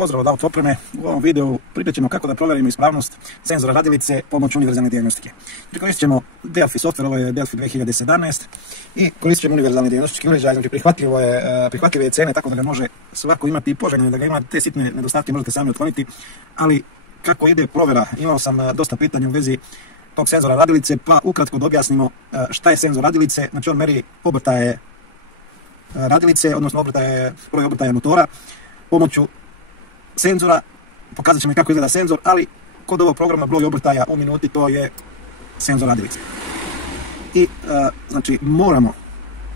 Pozdrav od Auto opreme. U ovom videu pričat ćemo kako da provjerimo ispravnost senzora radilice pomoću univerzalne dijagnostike. Koristit ćemo Delfi software, ovo je Delfi 2017 i koristit ćemo univerzalni dijagnostički uređaj, znači prihvatljive je cene, tako da ga može svako imati i poželjno da ga ima. Te sitne nedostatke možete sami otkloniti, ali kako ide provjera, imao sam dosta pitanja u vezi tog senzora radilice, pa ukratko da objasnimo šta je senzor radilice. Znači on meri obrtaje radilice, odnosno broj obrtaja motora pomoću senzora. Pokazat ćemo kako izgleda senzor, ali kod ovog programa broj obrtaja u minuti to je senzor radilice. I znači moramo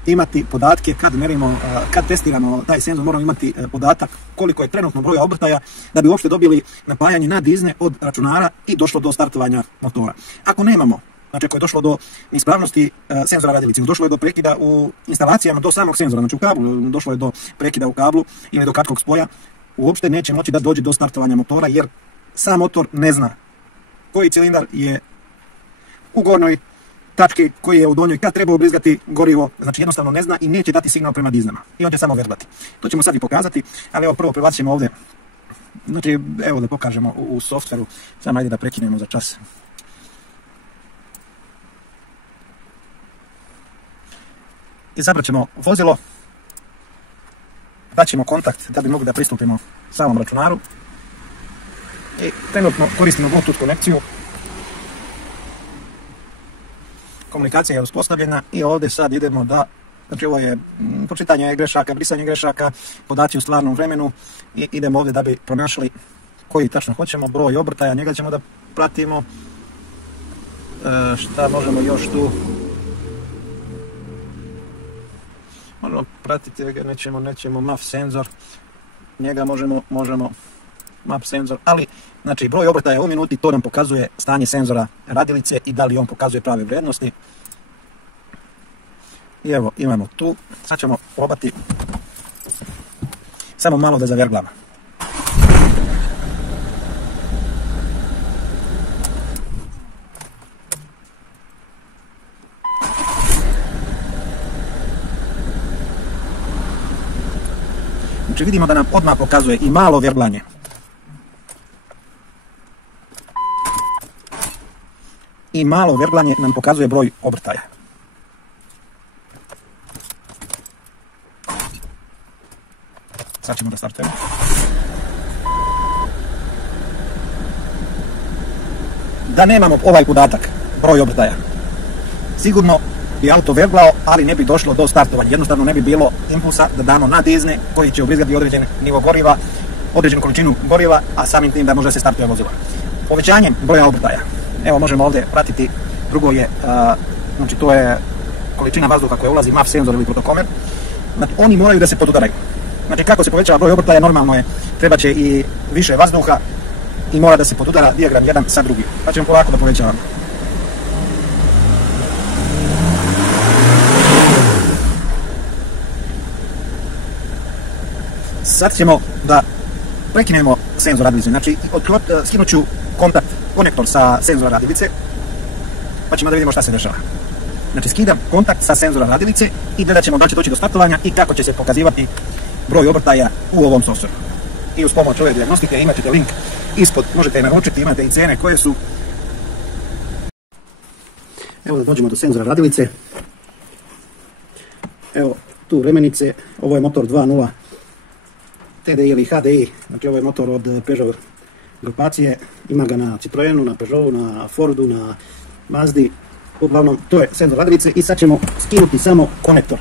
imati podatke kad merimo, kad testiramo taj senzor, moramo imati podatak koliko je trenutno broja obrtaja da bi uopšte dobili napajanje na dizne od računara i došlo do startovanja motora. Ako nemamo, znači ako je došlo do ispravnosti senzora radilice, došlo je do prekida u instalacijama do samog senzora, znači u kablu, došlo je do prekida u kablu ili do kratkog spoja, uopšte neće moći da dođe do startovanja motora, jer sam motor ne zna koji cilindar je u gornjoj tački, koji je u donjoj, kad treba ubrizgati gorivo, znači jednostavno ne zna i neće dati signal prema diznama i on će samo verblati. To ćemo sad i pokazati, ali evo prvo prebacit ćemo ovdje, znači evo da pokažemo u softveru, samo ajde da prekinemo za čas. Izabrat ćemo vozilo, daćemo kontakt da bi mogli da pristupimo samom računaru i trenutno koristimo Bluetooth konekciju. Komunikacija je uspostavljena i ovdje sad idemo da, znači ovo je počitanje grešaka, brisanje grešaka, podaci u stvarnom vremenu i idemo ovdje da bi pronašli koji tačno hoćemo, broj obrtaja, njega ćemo da pratimo. Šta možemo još tu? Možemo pratiti ga, nećemo MAF senzor, njega možemo MAP senzor, ali znači broj obrtaja u minuti, to nam pokazuje stanje senzora radilice i da li on pokazuje prave vrijednosti. I evo imamo tu, sad ćemo probati samo malo da zaverglamo. Znači vidimo da nam odmah pokazuje i malo verglanje. I malo verglanje nam pokazuje broj obrtaja. Sad ćemo da startujemo. Da nemamo ovaj podatak, broj obrtaja, sigurno bi auto verglao, ali ne bi došlo do startovanja. Jednostavno ne bi bilo impulsa da damo na dizne koji će ubrizgati određen nivo goriva, određenu količinu goriva, a samim tim da može se startuje vozilo. Povećanjem broja obrtaja, evo možemo ovdje pratiti, drugo je, znači to je količina vazduha koja ulazi, MAF senzor ili protokomer, znači oni moraju da se podudaraju. Znači kako se povećava broj obrtaja, normalno je, treba će i više vazduha i mora da se podudara dijagram jedan sa drugim. Pa ćemo polako da povećavamo. Sad ćemo da prekinemo senzor radilice, znači skinut ću konektor sa senzora radilice, pa ćemo da vidimo šta se dešava. Znači skidam kontakt sa senzora radilice i gledat ćemo da će doći do startovanja i kako će se pokazivati broj obrtaja u ovom softveru. I uz pomoć ove dijagnostike imat ćete link ispod, možete je naručiti, imate i cene koje su. Evo da dođemo do senzora radilice. Evo tu remenice, ovo je motor 2.0 TDI ili HDI, znači ovo je motor od Peugeot grupacije, ima ga na Citroenu, na Peugeotu, na Fordu, na Mazdi, uglavnom to je senzor radilice i sad ćemo skinuti samo konektor.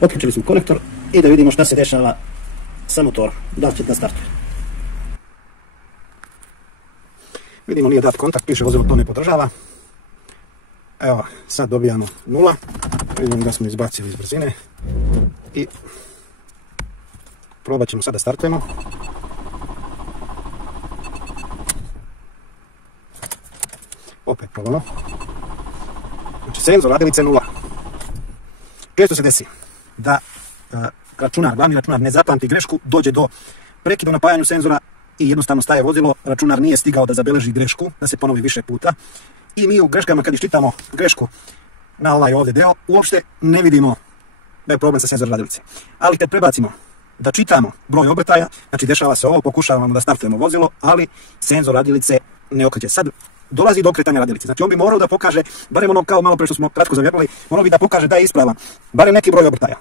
Otključili smo konektor i da vidimo šta se dešava sa motorom, da li će da startuje. Vidimo nije dat kontakt, piše vozilo to ne podržava. Evo, sad dobijamo 0, vidimo da smo izbacili iz brzine i probat ćemo sad da startujemo. Opet probamo. Znači senzor radilice 0. Često se desi da glavni računar ne zapamti grešku, dođe do prekida u napajanju senzora i jednostavno staje vozilo, računar nije stigao da zabeleži grešku, da se ponovi više puta. I mi u greškama kad iščitamo grešku na ovaj ovdje deo, uopšte ne vidimo da je problem sa senzorom radilice. Ali kad prebacimo da čitamo broj obrtaja, znači dešava se ovo, pokušavamo da startujemo vozilo, ali senzor radilice ne okreće. Sad dolazi do okretanja radilice. Znači on bi morao da pokaže, barem ono kao malo pre što smo kratko zavjerili, morao bi da pokaže da je ispravan, barem neki broj obrtaja.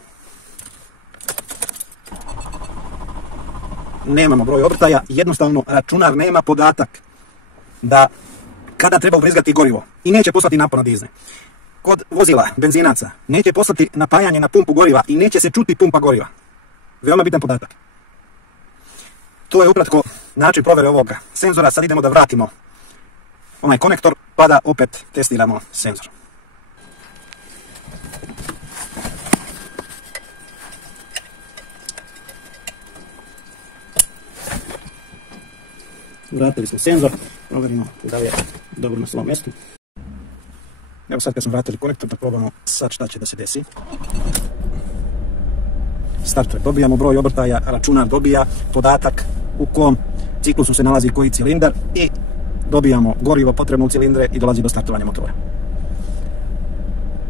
Nemamo broj obrtaja, jednostavno računar nema podatak da kada treba ubrizgati gorivo i neće poslati napon na dizne. Kod vozila, benzinaca, neće poslati napajanje na pumpu goriva i neće se čuti pumpa goriva. Veoma bitan podatak. To je ukratko način provere ovoga senzora. Sad idemo da vratimo onaj konektor pa da opet testiramo senzor. Vratili smo senzor, provjerimo da je dobro na svom mjestu. Evo sad kad smo vratili konektor da probamo sad šta će da se desi. Startuje, dobijamo broj obrtaja, računar dobija podatak u kom ciklusu se nalazi koji cilindar i dobijamo gorivo potrebno u cilindre i dolazi do startovanja motora.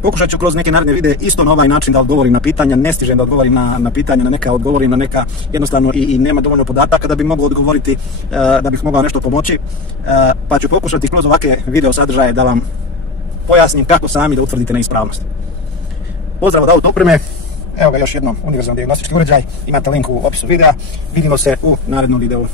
Pokušat ću kroz neke naredne videe isto na ovaj način da odgovorim na pitanja, ne stižem da odgovorim na pitanja, na neka odgovorim na neka jednostavno i nema dovoljno podataka da bi mogao odgovoriti, da bih mogao nešto pomoći, pa ću pokušati kroz ovakve video sadržaje da vam pojasnim kako sami da utvrdite neispravnost. Pozdrav od Auto opreme, evo ga još jednom univerzalni dijagnostički uređaj, imate link u opisu videa, vidimo se u narednom videu.